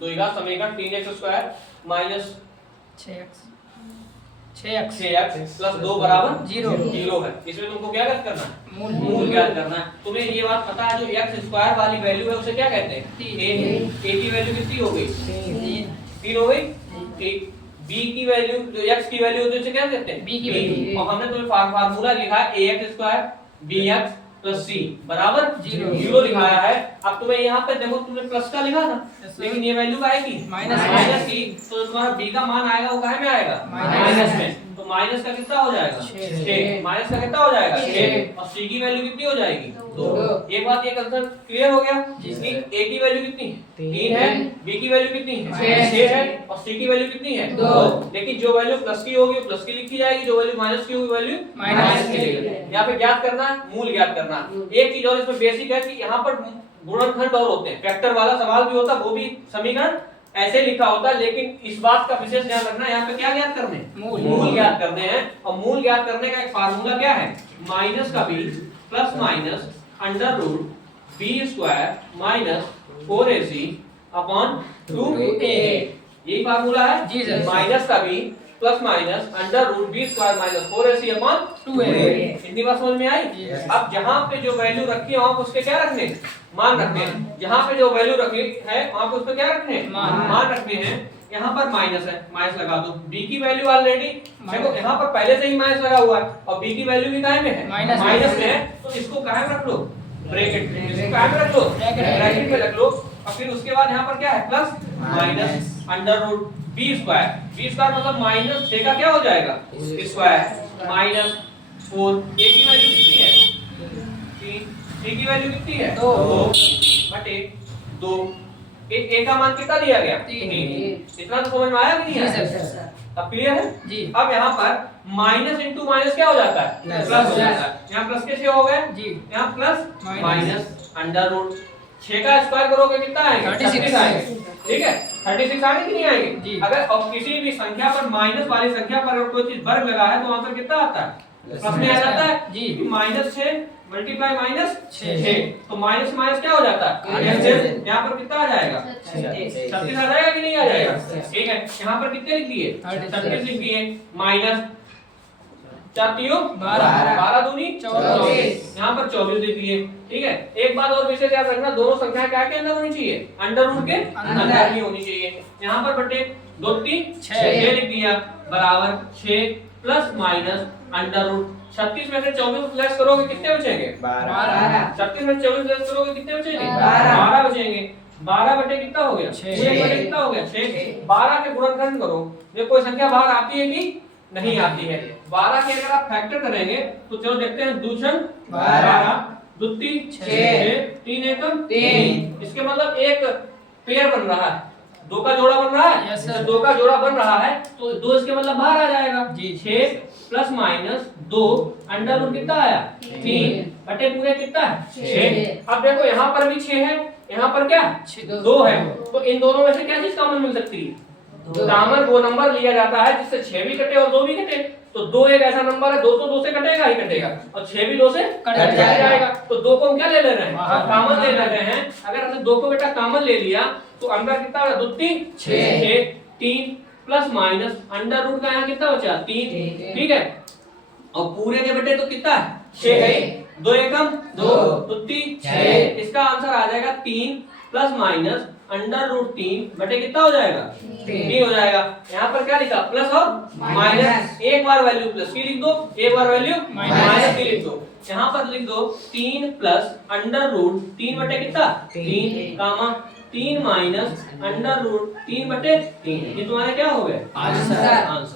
2 का समीकरण 3x² minus 6x plus 2 बराबर 0 है। इसमें तुमको क्या ज्ञात करना है? मूल ज्ञात करना है। तुम्हें ये बात पता है जो x² वाली वैल्यू है उसे क्या कहते हैं? a की वैल्यू कितनी हो गई? 3 हो गई। ठीक। b की वैल्यू जो x की वैल्यू होती है उसे क्या कहते हैं? b और हमने तुम्हें फार्मूला लिखा है ax² bx प्लस c बराबर 0 लिखाया है। अब तुम्हें यहाँ पे देखो तुमने प्लस का लिखा था, लेकिन ये वैल्यू का आएगी माइनस की, तो तुम्हारा b का मान आएगा वो काहे में आएगा? माइनस में। तो माइनस का कितना हो जाएगा? 6। माइनस का कितना हो जाएगा? 6। और c की वैल्यू कितनी हो जाएगी? 2। एक बात ये कंसेप्ट क्लियर हो गया कि a की वैल्यू कितनी है? 3 है, b की वैल्यू कितनी है? 6 है और c की वैल्यू कितनी है? 2। लेकिन जो वैल्यू प्लस की होगी प्लस की लिखी जाएगी, जो वैल्यू माइनस की होगी वैल्यू माइनस की लिखेंगे। यहाँ पे ज्ञात करना है, मूल ज्ञात करना है। एक चीज और इसमें बेसिक है कि यहाँ पर गुणनखंड और होते हैं, फैक्टर वाला सवाल भी होता है, वो भी समीकरण ऐसे लिखा होता है, लेकिन इस बात का विशेष ध्यान रखना यहाँ पे क्या ज्ञात करने? मूल ज्ञात करने हैं। और मूल ज्ञात करने का एक फार्मूला क्या है? माइनस का b plus minus under root b² minus 4ac upon 2a। यही फार्मूला है माइनस का b plus minus under root b² minus 4ac upon 2a। इतनी बात समझ में आई? अब जहां पे जो वैल्यू रखी है वहां पे उसके क्या रखने? मान रखने हैं। जहां पे जो वैल्यू रखी है वहां पे उसको क्या रखने हैं? मान रखने हैं। यहाँ पर माइनस है, माइनस लगा दो। b की वैल्यू ऑलरेडी देखो यहाँ पर पहले से ही माइनस लगा हुआ है और b की वैल्यू भी काहे में है? माइनस में है। तो इसको काहे में रख लो? ब्रैकेट में। इसको काहे में रख लो? ब्रैकेट में रख लो। और फिर उसके बाद यहाँ पर क्या है? Plus minus under root b² मतलब माइनस 6 का क्या हो जाएगा? Square minus 4। a की वैल्यू कितनी है? 3। c की वैल्यू कितनी है? 2 बटे 2। a का मान कितना दिया गया? 3। इतना तो समझ में आया कि नहीं आया? अब क्लियर है जी। अब यहाँ पर माइनस इंटू माइनस क्या हो जाता है? प्लस हो जाता है। यहाँ प्लस कैसे हो गए जी? यहाँ प्लस माइनस अंडर रूट 6 का स्क्वायर करोगे कितना आएगा? 36 आएगा। ठीक है, 36 आएंगे कि नहीं आएंगे? अगर और किसी भी संख्या पर माइनस वाली संख्या पर अगर कोई चीज वर्ग लगा है तो आंसर कितना आता है? प्लस में आ जाता है जी। माइनस 6 मल्टीप्लाई माइनस 6 तो माइनस माइनस क्या हो जाता है? यहाँ पर कितना आ जाएगा? 36 आ जाएगा कि नहीं आ जाएगा? ठीक है, यहाँ पर कितने लिख दिए? 36 लिख दिए। माइनस 4 3 12 दूनी 24। यहाँ पर 24 लिख दिए। ठीक है, एक बात और विशेष याद रखना, दोनों संख्या क्या के अंदर होनी चाहिए? अंडर रूट के अंदर ही होनी चाहिए। यहाँ पर बटे 2 3 6 लिख दिया बराबर 6 प्लस माइनस अंडर रूट 36 में से 24 प्लस करोगे कितने बचेंगे? 12। 36 में 24 प्लस करोगे कितने बचेंगे? 12 बचेंगे। 12 बटे कितना हो गया? 6 बटे कितना हो गया? 6। 12 के गुणनखंड करो। देखो कोई संख्या बाहर आती है कि नहीं आती है? 12 के अगर आप फैक्टर करेंगे तो चलो देखते हैं। 2 छंग 12 2 3 6 3 एकम 3। इसके मतलब एक पेयर बन रहा है, 2 का जोड़ा बन रहा है। 2 का जोड़ा बन रहा है तो 2 इसके मतलब बाहर आ जाएगा जी। 6 प्लस माइनस 2 अंडर रूट कितना आया? 3 बटे पूरे कितना है? 6। अब देखो यहाँ पर भी 6 है, यहाँ पर क्या 2 है, तो इन दोनों में से क्या चीज कॉमन मिल सकती है? कॉमन वो नंबर लिया जाता है जिससे 6 भी कटे और 2 भी कटे। तो 2 एक ऐसा नंबर है 2 तो 2 से कटेगा ही कटेगा और 6 भी 2 से कट जाएगा। तो 2 को हम क्या ले रहे हैं? कॉमन ले रहे हैं। अगर हमने 2 को बेटा कॉमन ले लिया तो अंदर कितना होगा? 2 3 6 3 प्लस माइनस अंडर रूट का यहाँ कितना बचा? 3। ठीक है, और पूरे के बटे तो कितना है? 6 है। 2 एकम 2 3 6। इसका आंसर आ जाएगा 3 प्लस माइनस अंडर रूट 3 बटे कितना हो जाएगा? 3 हो जाएगा। यहाँ पर क्या लिखा? प्लस और माइनस। एक बार वैल्यू प्लस की लिख दो, एक बार वैल्यू माइनस की लिख दो। यहाँ पर लिख दो 3 प्लस अंडर रूट 3 बटे कितना? 3 कामा 3 माइनस अंडर रूट 3 बटे 3। ये तुम्हारे क्या हो गए? आंसर।